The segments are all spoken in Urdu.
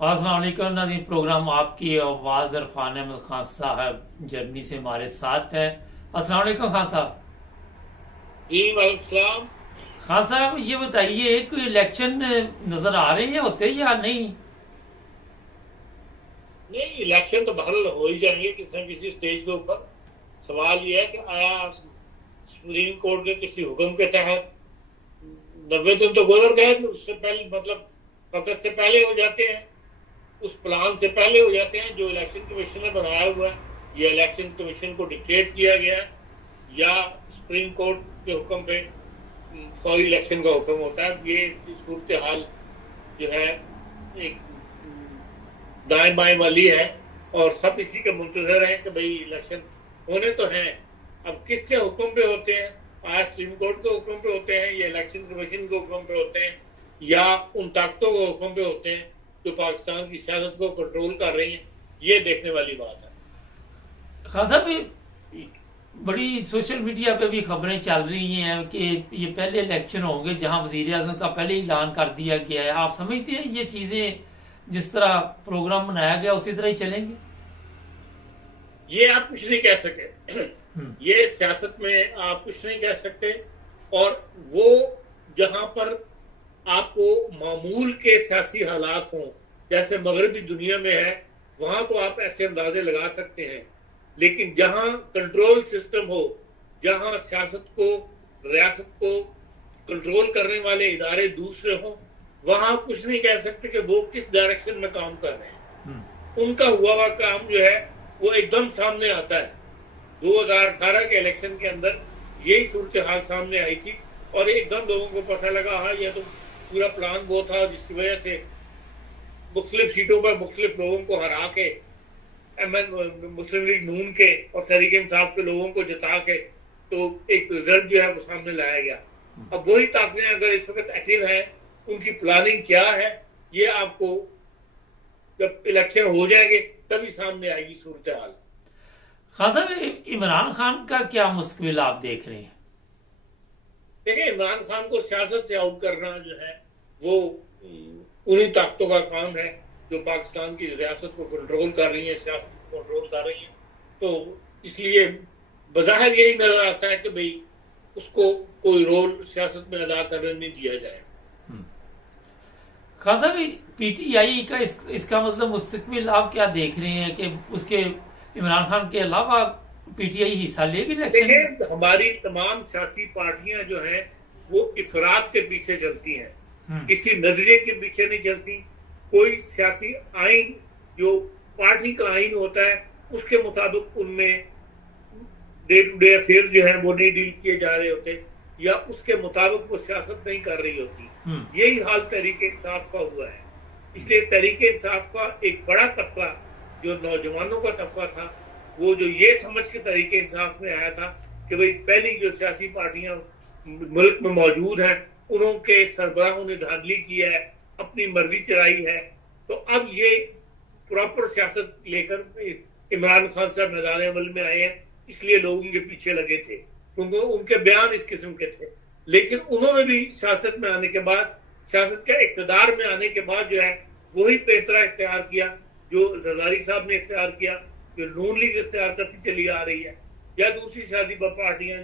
السلام علیکم ناظرین، پروگرام آپ کی آواز عرفان احمد خان صاحب جرمنی سے ہمارے ساتھ ہے۔ السلام علیکم خان صاحب۔ جی وعلیکم السلام۔ خان صاحب یہ بتائیے، کوئی الیکشن نظر آ رہے ہیں ہوتے یا نہیں؟ نہیں، الیکشن تو بہرحال ہو ہی جائیں گے کسی نہ کسی سٹیج کے اوپر۔ سوال یہ ہے کہ آیا سپریم کورٹ کے کسی حکم کے تحت 90 دن تو گزر گئے، اس سے پہلے مطلب وقت سے پہلے ہو جاتے ہیں، اس پلان سے پہلے ہو جاتے ہیں جو الیکشن کمیشن نے بنایا ہوا ہے، یا الیکشن کمیشن کو ڈکٹیٹ کیا گیا ہے، یا سپریم کورٹ کے حکم پہ فوری الیکشن کا حکم ہوتا ہے۔ یہ صورتحال جو ہے ایک دائیں بائیں والی ہے، اور سب اسی کے منتظر ہیں کہ بھئی الیکشن ہونے تو ہیں، اب کس کے حکم پہ ہوتے ہیں؟ آج سپریم کورٹ کے حکم پہ ہوتے ہیں، یا الیکشن کمیشن کے حکم پہ ہوتے ہیں، یا ان طاقتوں کے حکم پہ ہوتے ہیں جو پاکستان کی سیاست کو کنٹرول کر رہی ہیں؟ یہ دیکھنے والی بات ہے۔ خان صاحب بڑی سوشل میڈیا پہ بھی خبریں چل رہی ہیں کہ یہ پہلے الیکشن ہوں گے جہاں وزیر اعظم کا پہلے اعلان کر دیا گیا ہے۔ آپ سمجھتے ہیں یہ چیزیں جس طرح پروگرام بنایا گیا اسی طرح ہی چلیں گے؟ یہ آپ کچھ نہیں کہہ سکتے، یہ سیاست میں آپ کچھ نہیں کہہ سکتے، اور وہ جہاں پر آپ کو معمول کے سیاسی حالات ہوں جیسے مغربی دنیا میں ہے، وہاں تو آپ ایسے اندازے لگا سکتے ہیں، لیکن جہاں کنٹرول سسٹم ہو، جہاں سیاست کو، ریاست کو کنٹرول کرنے والے ادارے دوسرے ہوں، وہاں آپ کچھ نہیں کہہ سکتے کہ وہ کس ڈائریکشن میں کام کر رہے ہیں۔ ان کا ہوا ہوا کام جو ہے وہ ایک دم سامنے آتا ہے۔ 2018 کے الیکشن کے اندر یہی صورتحال سامنے آئی تھی، اور ایک دم لوگوں کو پتہ لگا ہاں یہ تو پورا پلان وہ تھا جس کی وجہ سے مختلف سیٹوں پر مختلف لوگوں کو ہرا کے مسلم لیگ نون کے اور تحریک انصاف کے لوگوں کو جتا کے تو ایک رزلٹ جو ہے وہ سامنے لایا گیا۔ اب وہی طاقتیں اگر اس وقت ایکٹیو ہیں، ان کی پلاننگ کیا ہے، یہ آپ کو جب الیکشن ہو جائیں گے تبھی سامنے آئے گی صورتحال۔ خان صاحب عمران خان کا کیا مستقبل آپ دیکھ رہے ہیں؟ دیکھیں، عمران خان کو سیاست سے آؤٹ کرنا جو ہے وہ انہی طاقتوں کا کام ہے جو پاکستان کی ریاست کو کنٹرول کر رہی ہیں، سیاست کو کنٹرول کر رہی ہیں، تو اس لیے بظاہر یہی نظر آتا ہے کہ بھئی اس کو کوئی رول سیاست میں ادا کرنے نہیں دیا جائے۔ خان صاحب پی ٹی آئی کا اس کا مطلب مستقبل آپ کیا دیکھ رہے ہیں کہ اس کے عمران خان کے علاوہ پی ٹی آئی حصہ لے گی الیکشن میں؟ دیکھیں، ہماری تمام سیاسی پارٹیاں جو ہیں وہ افراد کے پیچھے چلتی ہیں، کسی نظریے کے پیچھے نہیں چلتی۔ کوئی سیاسی آئین جو پارٹی کا آئین ہوتا ہے اس کے مطابق ان میں ڈے ٹو ڈے افیئر جو ہیں وہ نہیں ڈیل کیے جا رہے ہوتے، یا اس کے مطابق وہ سیاست نہیں کر رہی ہوتی۔ یہی حال تحریک انصاف کا ہوا ہے۔ اس لیے تحریک انصاف کا ایک بڑا طبقہ جو نوجوانوں کا طبقہ تھا، وہ جو یہ سمجھ کے تحریک انصاف میں آیا تھا کہ بھئی پہلی جو سیاسی پارٹیاں ملک میں موجود ہیں انہوں کے سربراہوں نے دھاندلی کی ہے، اپنی مرضی چلائی ہے، تو اب یہ پراپر سیاست لے کر عمران خان صاحب میدان عمل میں آئے ہیں، اس لیے لوگ ان کے پیچھے لگے تھے کیونکہ ان کے بیان اس قسم کے تھے۔ لیکن انہوں نے بھی سیاست میں آنے کے بعد، سیاست کے اقتدار میں آنے کے بعد جو ہے وہی پیترا اختیار کیا جو زرداری صاحب نے اختیار کیا، جو نون لیگ اختیار کرتی چلی آ رہی ہے، یا دوسری سیاسی پارٹیاں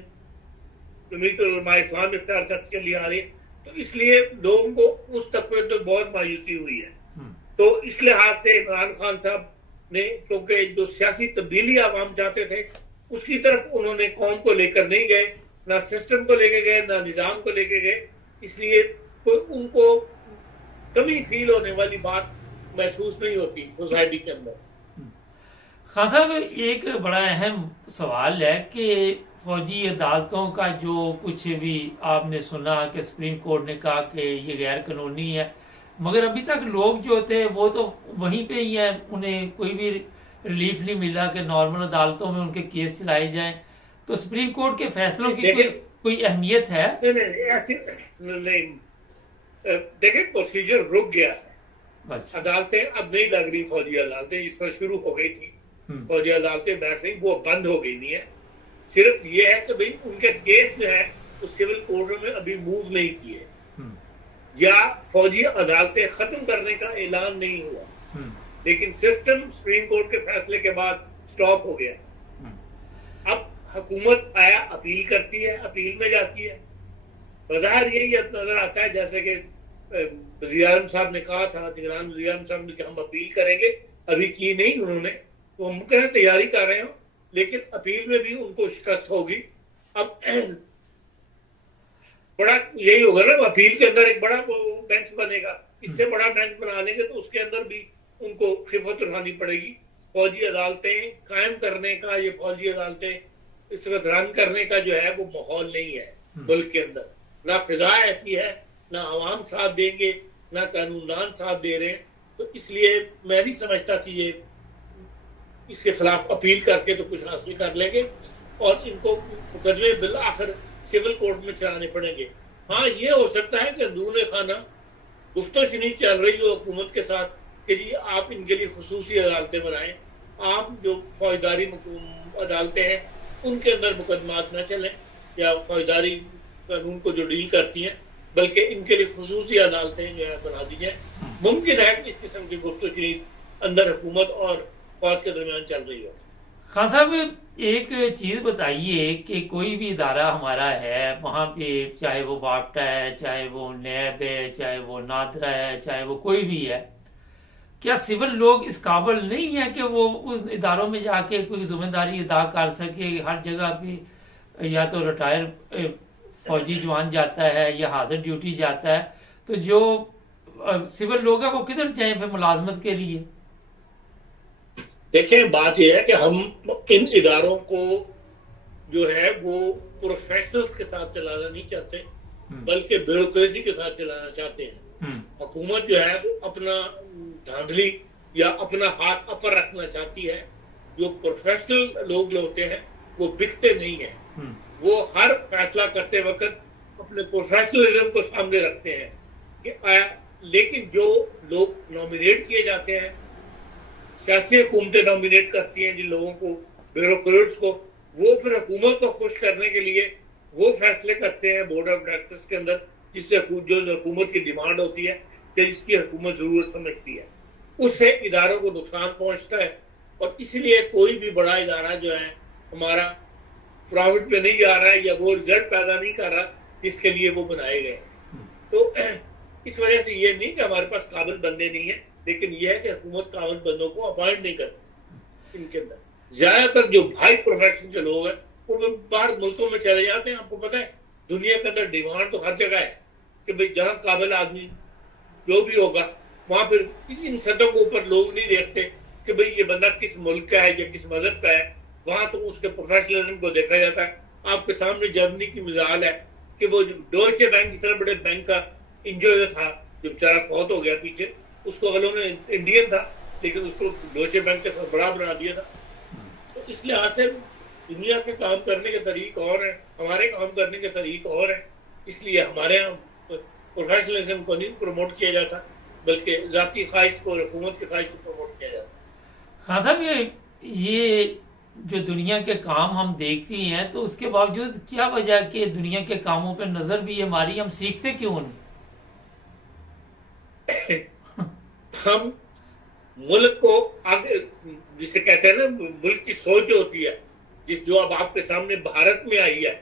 جمعیت علماء اسلام اختیار کرتی چلی آ رہی ہے۔ تو اس لیے لوگوں کو اس طبقے تو بہت مایوسی ہوئی ہے۔ تو اس لحاظ سے عمران خان صاحب نے، کیونکہ جو سیاسی تبدیلی عوام چاہتے تھے اس کی طرف انہوں نے قوم کو لے کر نہیں گئے، نہ سسٹم کو لے کے گئے، نہ نظام کو لے کے گئے، اس لیے ان کو کمی فیل ہونے والی بات محسوس نہیں ہوتی سوسائٹی کے اندر۔ خان صاحب ایک بڑا اہم سوال ہے کہ فوجی عدالتوں کا جو کچھ بھی آپ نے سنا کہ سپریم کورٹ نے کہا کہ یہ غیر قانونی ہے، مگر ابھی تک لوگ جو تھے وہ تو وہیں پہ ہی ہیں، انہیں کوئی بھی ریلیف نہیں ملا کہ نارمل عدالتوں میں ان کے کیس چلائے جائیں۔ تو سپریم کورٹ کے فیصلوں کی کوئی اہمیت ہے؟ ایسی نہیں، دیکھیں پروسیجر رک گیا ہے، عدالتیں اب نہیں لگ رہی، فوجی عدالتیں اس پر شروع ہو گئی تھی، فوجی عدالتیں بیٹھ رہی، وہ بند ہو گئی نہیں ہے۔ صرف یہ ہے کہ بھئی ان کے کیس جو ہے وہ سول کورٹ میں ابھی موو نہیں کیے، یا فوجی عدالتیں ختم کرنے کا اعلان نہیں ہوا۔ لیکن سسٹم سپریم کورٹ کے فیصلے کے بعد سٹاپ ہو گیا. اب حکومت آیا اپیل کرتی ہے, اپیل میں جاتی ہے. بظاہر یہی نظر آتا ہے جیسے کہ وزیر اعظم صاحب نے کہا تھا, نگران وزیر اعظم صاحب نے کہ ہم اپیل کریں گے, ابھی کی نہیں انہوں نے, تو ہم کہیں تیاری کر رہے ہوں, لیکن اپیل میں بھی ان کو شکست ہوگی. اب بڑا یہی ہوگا نا, اپیل کے اندر ایک بڑا بینچ بنے گا, اس سے بڑا بینچ بنا لیں گے تو اس کے اندر بھی ان کو خفت اٹھانی پڑے گی. فوجی عدالتیں قائم کرنے کا, یہ فوجی عدالتیں اس وقت رن کرنے کا جو ہے وہ ماحول نہیں ہے ملک کے اندر. نہ فضا ایسی ہے, نہ عوام ساتھ دیں گے, نہ قانون دان ساتھ دے رہے ہیں. تو اس لیے میں نہیں سمجھتا کہ یہ اس کے خلاف اپیل کر کے تو کچھ حاصل کر لیں گے, اور ان کو مقدمے بالآخر سول کورٹ میں چلانے پڑیں گے. ہاں یہ ہو سکتا ہے کہ اندرون خانہ گفتگو شنید چل رہی ہو حکومت کے ساتھ کہ جی آپ ان کے لیے خصوصی عدالتیں بنائیں, آپ جو فوجداری عدالتیں ہیں ان کے اندر مقدمات نہ چلیں, یا فوجداری قانون کو جو ڈیل کرتی ہیں, بلکہ ان کے لیے خصوصی عدالتیں جو ہے بنا دی جائیں. ممکن ہے کہ اس قسم کی گفتگو شنید اندر حکومت اور فوج کے درمیان چل رہی ہو. خان صاحب ایک چیز بتائیے کہ کوئی بھی ادارہ ہمارا ہے, وہاں پہ چاہے وہ باپٹا ہے, چاہے وہ نیب ہے, چاہے وہ نادرا ہے, چاہے وہ کوئی بھی ہے, کیا سول لوگ اس قابل نہیں ہے کہ وہ اس اداروں میں جا کے کوئی ذمہ داری ادا کر سکے؟ ہر جگہ پہ یا تو ریٹائر فوجی جوان جاتا ہے یا حاضر ڈیوٹی جاتا ہے, تو جو سول لوگ ہیں وہ کدھر جائیں پھر ملازمت کے لیے؟ دیکھیں بات یہ ہے کہ ہم ان اداروں کو جو ہے وہ پروفیشنلز کے ساتھ چلانا نہیں چاہتے, بلکہ بیوروکریسی کے ساتھ چلانا چاہتے ہیں. حکومت جو ہے وہ اپنا دھاندلی یا اپنا ہاتھ اپر رکھنا چاہتی ہے. جو پروفیشنل لوگ ہوتے ہیں وہ بکتے نہیں ہیں, وہ ہر فیصلہ کرتے وقت اپنے پروفیشنلزم کو سامنے رکھتے ہیں کہ لیکن جو لوگ نامینیٹ کیے جاتے ہیں, سیاسی حکومتیں نامینیٹ کرتی ہیں جن لوگوں کو, بیوروکریٹس کو, وہ پھر حکومت کو خوش کرنے کے لیے وہ فیصلے کرتے ہیں بورڈ آف ڈائریکٹرز کے اندر جس سے جو حکومت کی ڈیمانڈ ہوتی ہے کہ جس کی حکومت ضرورت سمجھتی ہے. اس سے اداروں کو نقصان پہنچتا ہے, اور اس لیے کوئی بھی بڑا ادارہ جو ہے ہمارا پرافٹ پہ نہیں جا رہا ہے یا وہ رزلٹ پیدا نہیں کر رہا جس کے لیے وہ بنائے گئے ہیں. تو اس وجہ سے یہ نہیں کہ ہمارے پاس قابل بندے نہیں ہیں, لیکن یہ ہے کہ حکومت قابل بندوں کو اپوائنٹ نہیں کرتی. ان کے اندر زیادہ تر جو بھائی پروفیشن کے لوگ ہیں وہ باہر ملکوں میں چلے جاتے ہیں. آپ کو پتہ ہے دنیا کے اندر ڈیمانڈ تو ہر جگہ ہے کہ بھئی جہاں قابل آدمی جو بھی ہوگا وہاں پھر ان سطحوں کے اوپر لوگ نہیں دیکھتے کہ بھئی یہ بندہ کس ملک کا ہے یا کس مذہب کا ہے, وہاں تو اس کے پروفیشنلزم کو دیکھا جاتا ہے. آپ کے سامنے جرمنی کی مثال ہے کہ وہ ڈوئچے بینک اتنا بڑے بینک کا انجوائر تھا جو بیچارہ فوت ہو گیا پیچھے, اس کو والوں نے انڈین تھا لیکن اس کو ڈوئچے بینک کے ساتھ بڑا بنا دیا تھا. تو اس لحاظ سے دنیا کے کام کرنے کے طریق اور ہیں, ہمارے کام کرنے کے طریق اور ہیں. اس لیے ہمارے یہاں پروفیشنلزم کو نہیں پروموٹ کیا جاتا بلکہ ذاتی خواہش کو, حکومت کی خواہش کو پروموٹ کیا جاتا. خان صاحب یہ جو دنیا کے کام ہم دیکھتی ہیں تو اس کے باوجود کیا وجہ کہ دنیا کے کاموں پہ نظر بھی ہماری, ہم سیکھتے کیوں نہیں؟ ہم ملک کو آگے جسے کہتے ہیں نا ملک کی سوچ جو ہوتی ہے, جو اب آپ کے سامنے بھارت میں آئی ہے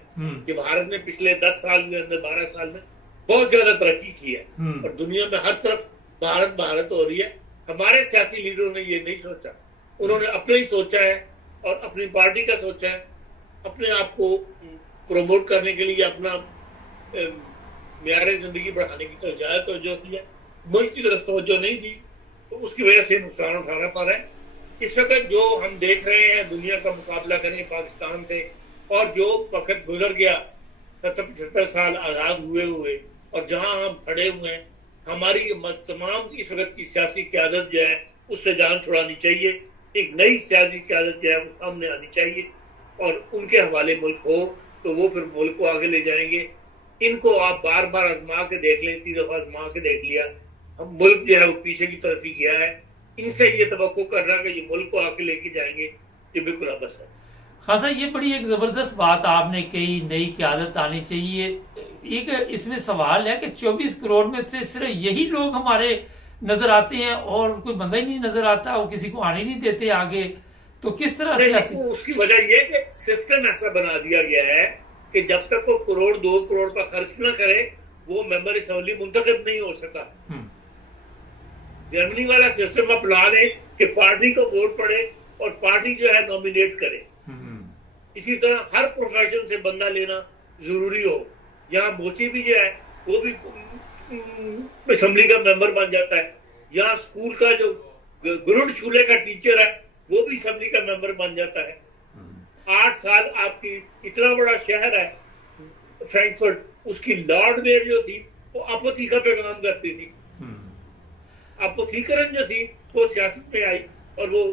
کہ بھارت نے پچھلے 10 سال میں 12 سال میں بہت زیادہ ترقی کی ہے اور دنیا میں ہر طرف بھارت ہو رہی ہے. ہمارے سیاسی لیڈروں نے یہ نہیں سوچا, انہوں نے اپنے ہی سوچا ہے اور اپنی پارٹی کا سوچا ہے, اپنے آپ کو پروموٹ کرنے کے لیے اپنا معیار زندگی بڑھانے کی طرف زیادہ توجہ کی ہے, ملک کی طرف توجہ نہیں دی, تو اس کی وجہ سے نقصان اٹھانا پڑ رہا ہے. اس وقت جو ہم دیکھ رہے ہیں دنیا کا مقابلہ کریں پاکستان سے, اور جو وقت گزر گیا 70-75 سال آزاد ہوئے اور جہاں ہم کھڑے ہوئے ہیں, ہماری تمام اس وقت کی سیاسی قیادت جو ہے اس سے جان چھڑانی چاہیے. ایک نئی سیاسی قیادت جو ہے وہ سامنے آنی چاہیے اور ان کے حوالے ملک ہو تو وہ پھر ملک کو آگے لے جائیں گے. ان کو آپ بار بار آزما کے دیکھ لیں, 3 دفعہ آزما کے دیکھ لیا, ہم ملک جو ہے وہ پیچھے کی طرف ہی گیا ہے. ان سے یہ توقع کرنا کہ یہ ملک کو آگے لے کے جائیں گے یہ بالکل ابس ہے. خان صاحب یہ بڑی ایک زبردست بات آپ نے کہی, نئی قیادت آنی چاہیے. ایک اس میں سوال ہے کہ 24 کروڑ میں سے صرف یہی لوگ ہمارے نظر آتے ہیں اور کوئی بندہ ہی نہیں نظر آتا، وہ کسی کو آنے نہیں دیتے آگے، تو کس طرح سے اس کی وجہ یہ ہے کہ سسٹم ایسا بنا دیا گیا ہے کہ جب تک وہ 1 کروڑ 2 کروڑ کا خرچ نہ کرے وہ ممبر اسمبلی منتخب نہیں ہو سکتا۔ جرمنی والا سسٹم آپ لا لیں کہ پارٹی کو ووٹ پڑے اور پارٹی جو ہے نامینیٹ کرے، اسی طرح ہر پروفیشن سے بندہ لینا ضروری ہو۔ یہاں موچی بھی جو ہے وہ بھی اسمبلی کا ممبر بن جاتا ہے، یہاں اسکول کا جو گرڈ شولے کا ٹیچر ہے وہ بھی اسمبلی کا ممبر بن جاتا ہے۔ 8 سال آپ کی اتنا بڑا شہر ہے فرینکفرٹ، اس کی لارڈ میئر جو تھی وہ اپوتھی کا پیغام کرتی تھی، اپوتھیکرن جو تھی وہ سیاست میں آئی اور وہ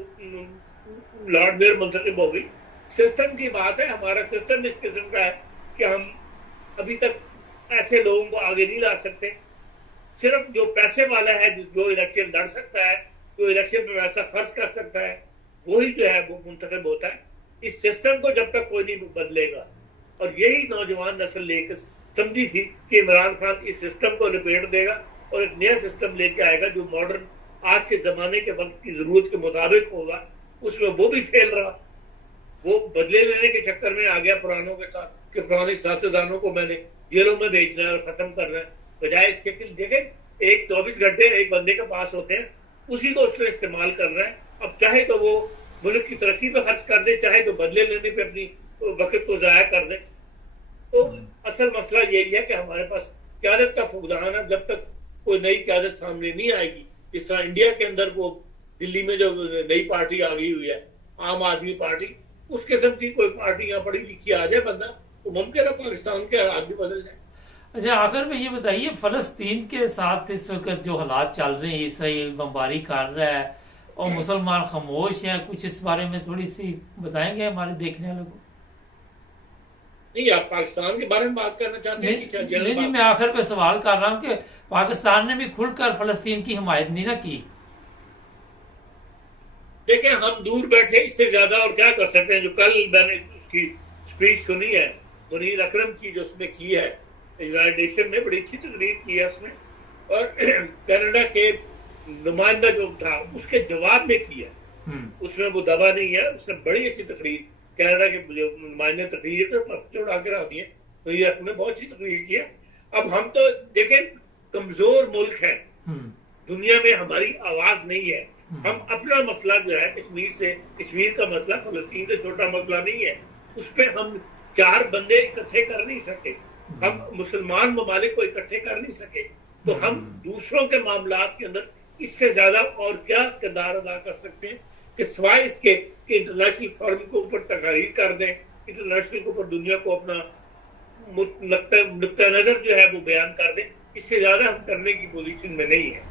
لارڈ میئر منتخب ہو گئی۔ سسٹم کی بات ہے، ہمارا سسٹم اس قسم کا ہے کہ ہم ابھی تک ایسے لوگوں کو آگے نہیں لا سکتے۔ صرف جو پیسے والا ہے، جو الیکشن لڑ سکتا ہے، جو الیکشن پہ پیسہ خرچ کر سکتا ہے، وہی جو ہے وہ منتخب ہوتا ہے۔ اس سسٹم کو جب تک کوئی نہیں بدلے گا، اور یہی نوجوان نسل لے کر سمجھی تھی کہ عمران خان اس سسٹم کو لپیٹ دے گا اور ایک نیا سسٹم لے کے آئے گا جو ماڈرن آج کے زمانے کے وقت کی ضرورت کے مطابق ہوگا۔ اس میں وہ بھی فیل رہا، وہ بدلے لینے کے چکر میں آ گیا پرانوں کے ساتھ کہ پرانے سیاستدانوں کو میں نے جیلوں میں بھیجنا ہے اور ختم کرنا ہے، بجائے اس کے کہ دیکھیں ایک 24 گھنٹے ایک بندے کے پاس ہوتے ہیں، اسی کو اس نے استعمال کرنا ہے۔ اب چاہے تو وہ ملک کی ترقی پہ خرچ کر دے، چاہے تو بدلے لینے پہ اپنی وقت کو ضائع کر دے۔ تو اصل مسئلہ یہی ہے کہ ہمارے پاس قیادت کا فقدان ہے۔ جب تک کوئی نئی قیادت سامنے نہیں آئے گی، جس طرح انڈیا کے اندر وہ دلی میں جو نئی پارٹی آ گئی ہوئی ہے عام آدمی پارٹی، اس قسم کی کوئی پارٹی یہاں پڑھی لکھی آ جائے بندہ تو ممکن ہے پاکستان کے حالات بھی بدل جائیں۔ اچھا، آخر میں یہ بتائیے، فلسطین کے ساتھ اس وقت جو حالات چل رہے ہیں، اسرائیل بمباری کر رہا ہے اور مسلمان خاموش ہیں، کچھ اس بارے میں تھوڑی سی بتائیں گے ہمارے دیکھنے والوں کو؟ نہیں، آپ پاکستان کے بارے میں بات کرنا چاہتے ہیں؟ نہیں، میں آخر پہ سوال کر رہا ہوں کہ پاکستان نے بھی کھل کر فلسطین کی حمایت نہیں نہ کی۔ دیکھیں، ہم دور بیٹھے اس سے زیادہ اور کیا کر سکتے ہیں؟ جو کل میں نے اس کی اسپیچ سنی ہے منیر اکرم کی، جو اس نے کی ہے یونائیٹڈ نیشن میں، بڑی اچھی تقریر کی ہے اس نے، اور کینیڈا کے نمائندہ جو تھا اس کے جواب میں کی ہے، اس میں وہ دبا نہیں ہے، اس نے بڑی اچھی تقریر، کینیڈا کے جو نمائندے تقریر چڑھا کے رکھ دی ہے، منیر اکرم نے بہت اچھی تقریر کی ہے۔ اب ہم تو دیکھیں کمزور ملک ہے دنیا میں، ہماری آواز نہیں ہے، ہم اپنا مسئلہ جو ہے کشمیر کا مسئلہ فلسطین سے چھوٹا مسئلہ نہیں ہے، اس پہ ہم 4 بندے اکٹھے کر نہیں سکے، ہم مسلمان ممالک کو اکٹھے کر نہیں سکے، تو ہم دوسروں کے معاملات کے اندر اس سے زیادہ اور کیا کردار ادا کر سکتے ہیں کہ سوائے اس کے کہ انٹرنیشنل فورم کے اوپر تقاریر کر دیں، انٹرنیشنل کے اوپر دنیا کو اپنا نقطہ نظر جو ہے وہ بیان کر دیں، اس سے زیادہ ہم کرنے کی پوزیشن میں نہیں ہے،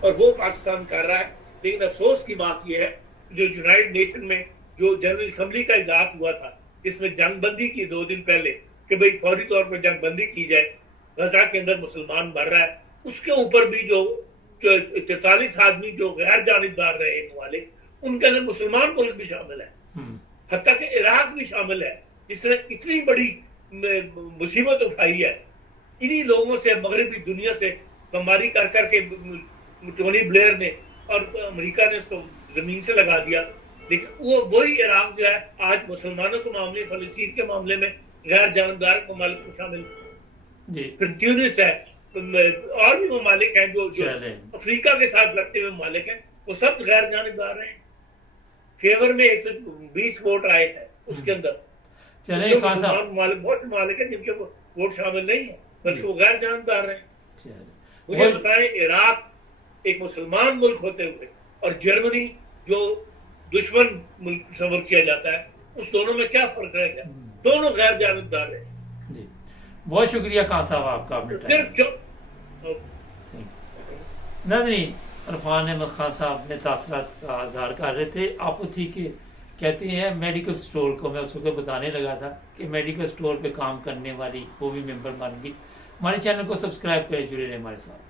اور وہ پاکستان کر رہا ہے۔ لیکن افسوس کی بات یہ ہے جو یونائیٹڈ نیشن میں جو جنرل اسمبلی کا اجلاس ہوا تھا جس میں جنگ بندی کی 2 دن پہلے کہ بھئی فوری طور پر جنگ بندی کی جائے، غزہ کے اندر مسلمان مر رہا ہے، اس کے اوپر بھی جو 43 آدمی جو غیر جانبدار رہے ممالک، ان کے اندر مسلمان ملک بھی شامل ہے، حتیٰ کہ عراق بھی شامل ہے جس نے اتنی بڑی مصیبت اٹھائی ہے۔ انہی لوگوں سے مغربی دنیا سے بمباری کر کر کے ٹونی بلیئر نے اور امریکہ نے اس کو زمین سے لگا دیا، لیکن وہی عراق جو ہے آج مسلمانوں کے معاملے، فلسطین کے معاملے میں غیر جانبدار ممالک کو شامل ہے، پھر ٹیونس ہے، اور بھی ممالک ہیں جو افریقہ کے ساتھ لگتے ہوئے ممالک ہیں، وہ سب غیر جانبدار ہیں۔ فیور میں 120 ووٹ آئے ہیں اس کے اندر، مسلمان ممالک بہت ممالک ہیں جن کے ووٹ شامل نہیں ہیں بلکہ وہ غیر جانبدار ہیں۔ مجھے بتائیں، عراق ایک مسلمان ملک ہوتے ہوئے اور جرمنی جو دشمن ملک تصور کیا جاتا ہے، اس دونوں میں کیا فرق رہ گیا؟ دونوں غیر جانبدار ہیں۔ جی، بہت شکریہ خان صاحب آپ کا۔ صرف جو ناظرین، عرفان احمد خان صاحب اپنے تاثرات کا اظہار کر رہے تھے۔ اپوتھی کے کہتے ہیں میڈیکل سٹور کو، میں اس کو بتانے لگا تھا کہ میڈیکل سٹور پہ کام کرنے والی وہ بھی ممبر بن گئی۔ ہمارے چینل کو سبسکرائب کریں، جڑے رہیں ہمارے ساتھ۔